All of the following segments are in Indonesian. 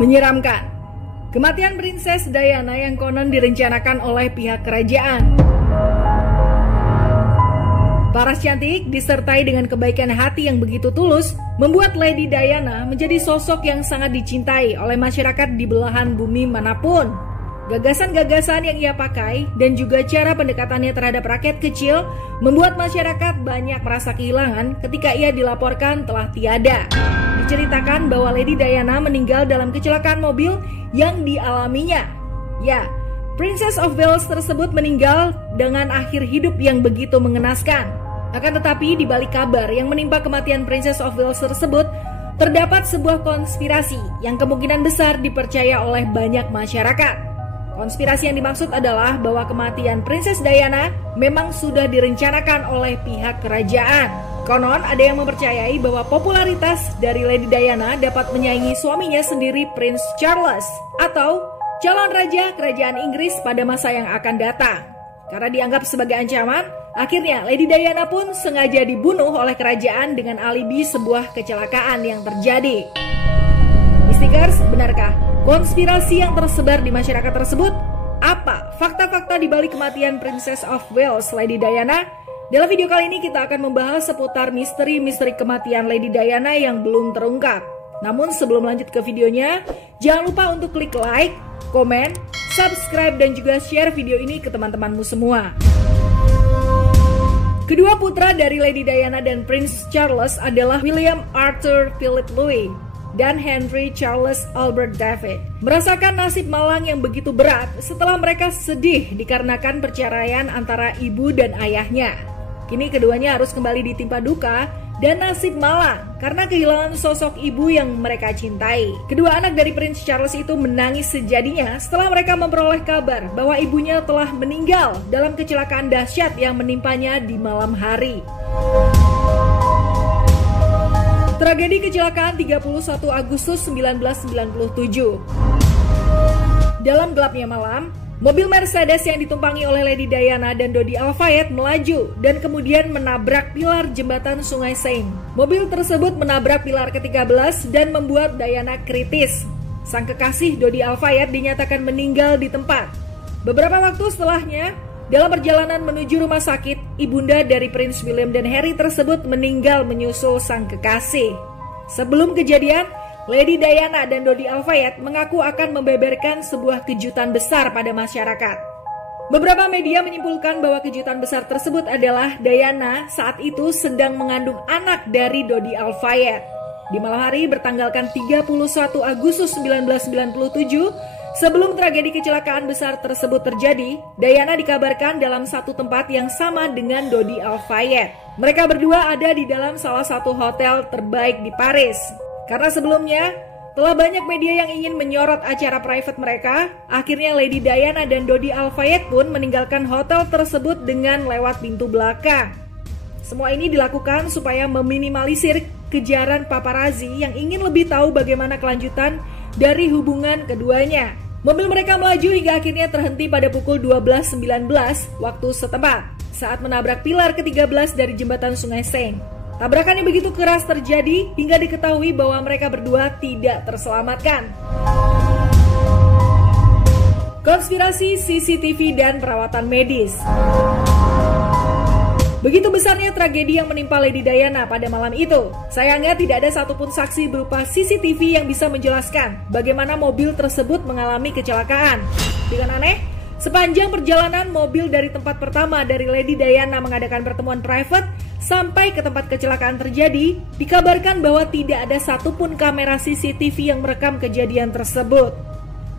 Menyeramkan. Kematian Princess Diana yang konon direncanakan oleh pihak kerajaan. Paras cantik disertai dengan kebaikan hati yang begitu tulus membuat Lady Diana menjadi sosok yang sangat dicintai oleh masyarakat di belahan bumi manapun. Gagasan-gagasan yang ia pakai dan juga cara pendekatannya terhadap rakyat kecil membuat masyarakat banyak merasa kehilangan ketika ia dilaporkan telah tiada. Diceritakan bahwa Lady Diana meninggal dalam kecelakaan mobil yang dialaminya. Ya, Princess of Wales tersebut meninggal dengan akhir hidup yang begitu mengenaskan. Akan tetapi di balik kabar yang menimpa kematian Princess of Wales tersebut, terdapat sebuah konspirasi yang kemungkinan besar dipercaya oleh banyak masyarakat. Konspirasi yang dimaksud adalah bahwa kematian Princess Diana memang sudah direncanakan oleh pihak kerajaan. Konon ada yang mempercayai bahwa popularitas dari Lady Diana dapat menyaingi suaminya sendiri Prince Charles atau calon raja kerajaan Inggris pada masa yang akan datang. Karena dianggap sebagai ancaman, akhirnya Lady Diana pun sengaja dibunuh oleh kerajaan dengan alibi sebuah kecelakaan yang terjadi. Mystikers, benarkah konspirasi yang tersebar di masyarakat tersebut? Apa fakta-fakta di balik kematian Princess of Wales Lady Diana? Dalam video kali ini kita akan membahas seputar misteri-misteri kematian Lady Diana yang belum terungkap. Namun sebelum lanjut ke videonya, jangan lupa untuk klik like, komen, subscribe, dan juga share video ini ke teman-temanmu semua. Kedua putra dari Lady Diana dan Prince Charles adalah William Arthur Philip Louis dan Henry Charles Albert David. Merasakan nasib malang yang begitu berat setelah mereka sedih dikarenakan perceraian antara ibu dan ayahnya. Kini keduanya harus kembali ditimpa duka dan nasib malang karena kehilangan sosok ibu yang mereka cintai. Kedua anak dari Prince Charles itu menangis sejadinya setelah mereka memperoleh kabar bahwa ibunya telah meninggal dalam kecelakaan dahsyat yang menimpanya di malam hari. Tragedi kecelakaan 31 Agustus 1997. Dalam gelapnya malam, mobil Mercedes yang ditumpangi oleh Lady Diana dan Dodi Al-Fayed melaju dan kemudian menabrak pilar jembatan Sungai Seine. Mobil tersebut menabrak pilar ke-13 dan membuat Diana kritis. Sang kekasih Dodi Al-Fayed dinyatakan meninggal di tempat. Beberapa waktu setelahnya, dalam perjalanan menuju rumah sakit, ibunda dari Prince William dan Harry tersebut meninggal menyusul sang kekasih. Sebelum kejadian, Lady Diana dan Dodi Al-Fayed mengaku akan membeberkan sebuah kejutan besar pada masyarakat. Beberapa media menyimpulkan bahwa kejutan besar tersebut adalah Diana saat itu sedang mengandung anak dari Dodi Al-Fayed. Di malam hari bertanggalkan 31 Agustus 1997, sebelum tragedi kecelakaan besar tersebut terjadi, Diana dikabarkan dalam satu tempat yang sama dengan Dodi Al-Fayed. Mereka berdua ada di dalam salah satu hotel terbaik di Paris. Karena sebelumnya, telah banyak media yang ingin menyorot acara private mereka, akhirnya Lady Diana dan Dodi Al-Fayed pun meninggalkan hotel tersebut dengan lewat pintu belakang. Semua ini dilakukan supaya meminimalisir kejaran paparazzi yang ingin lebih tahu bagaimana kelanjutan dari hubungan keduanya. Mobil mereka melaju hingga akhirnya terhenti pada pukul 12.19 waktu setempat saat menabrak pilar ke-13 dari jembatan Sungai Seine. Tabrakan yang begitu keras terjadi hingga diketahui bahwa mereka berdua tidak terselamatkan. Konspirasi CCTV dan perawatan medis. Begitu besarnya tragedi yang menimpa Lady Diana pada malam itu. Sayangnya tidak ada satupun saksi berupa CCTV yang bisa menjelaskan bagaimana mobil tersebut mengalami kecelakaan. Dengan aneh, sepanjang perjalanan mobil dari tempat pertama dari Lady Diana mengadakan pertemuan private sampai ke tempat kecelakaan terjadi, dikabarkan bahwa tidak ada satupun kamera CCTV yang merekam kejadian tersebut.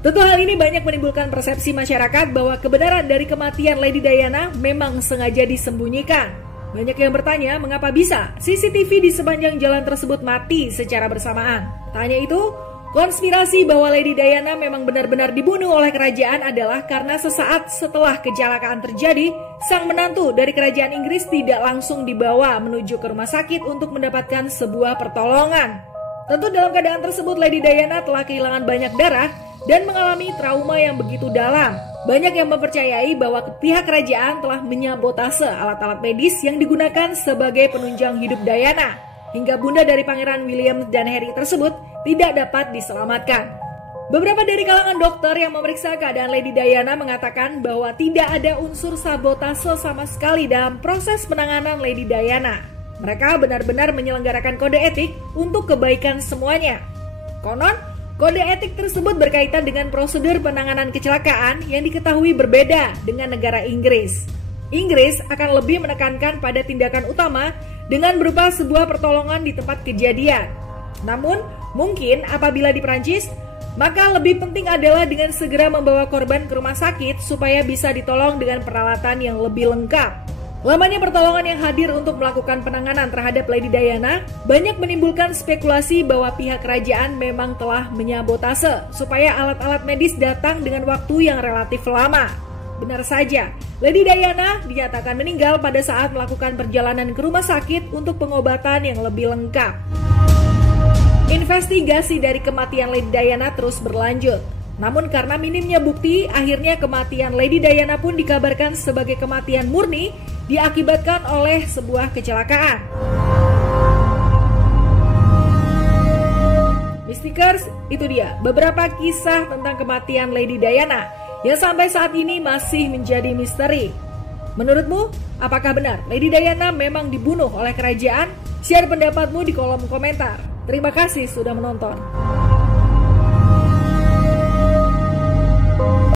Tentu hal ini banyak menimbulkan persepsi masyarakat bahwa kebenaran dari kematian Lady Diana memang sengaja disembunyikan. Banyak yang bertanya mengapa bisa CCTV di sepanjang jalan tersebut mati secara bersamaan. Tak hanya itu, konspirasi bahwa Lady Diana memang benar-benar dibunuh oleh kerajaan adalah karena sesaat setelah kecelakaan terjadi, sang menantu dari kerajaan Inggris tidak langsung dibawa menuju ke rumah sakit untuk mendapatkan sebuah pertolongan. Tentu dalam keadaan tersebut Lady Diana telah kehilangan banyak darah dan mengalami trauma yang begitu dalam. Banyak yang mempercayai bahwa pihak kerajaan telah menyabotase alat-alat medis yang digunakan sebagai penunjang hidup Diana, hingga bunda dari Pangeran William dan Harry tersebut tidak dapat diselamatkan. Beberapa dari kalangan dokter yang memeriksa keadaan Lady Diana mengatakan bahwa tidak ada unsur sabotase sama sekali dalam proses penanganan Lady Diana. Mereka benar-benar menyelenggarakan kode etik untuk kebaikan semuanya. Konon, kode etik tersebut berkaitan dengan prosedur penanganan kecelakaan yang diketahui berbeda dengan negara Inggris. Inggris akan lebih menekankan pada tindakan utama dengan berupa sebuah pertolongan di tempat kejadian. Namun, mungkin apabila di Prancis, maka lebih penting adalah dengan segera membawa korban ke rumah sakit supaya bisa ditolong dengan peralatan yang lebih lengkap. Lamanya pertolongan yang hadir untuk melakukan penanganan terhadap Lady Diana banyak menimbulkan spekulasi bahwa pihak kerajaan memang telah menyabotase supaya alat-alat medis datang dengan waktu yang relatif lama. Benar saja, Lady Diana dinyatakan meninggal pada saat melakukan perjalanan ke rumah sakit untuk pengobatan yang lebih lengkap. Investigasi dari kematian Lady Diana terus berlanjut. Namun karena minimnya bukti, akhirnya kematian Lady Diana pun dikabarkan sebagai kematian murni diakibatkan oleh sebuah kecelakaan. Mystikers, itu dia beberapa kisah tentang kematian Lady Diana yang sampai saat ini masih menjadi misteri. Menurutmu, apakah benar Lady Diana memang dibunuh oleh kerajaan? Share pendapatmu di kolom komentar. Terima kasih sudah menonton.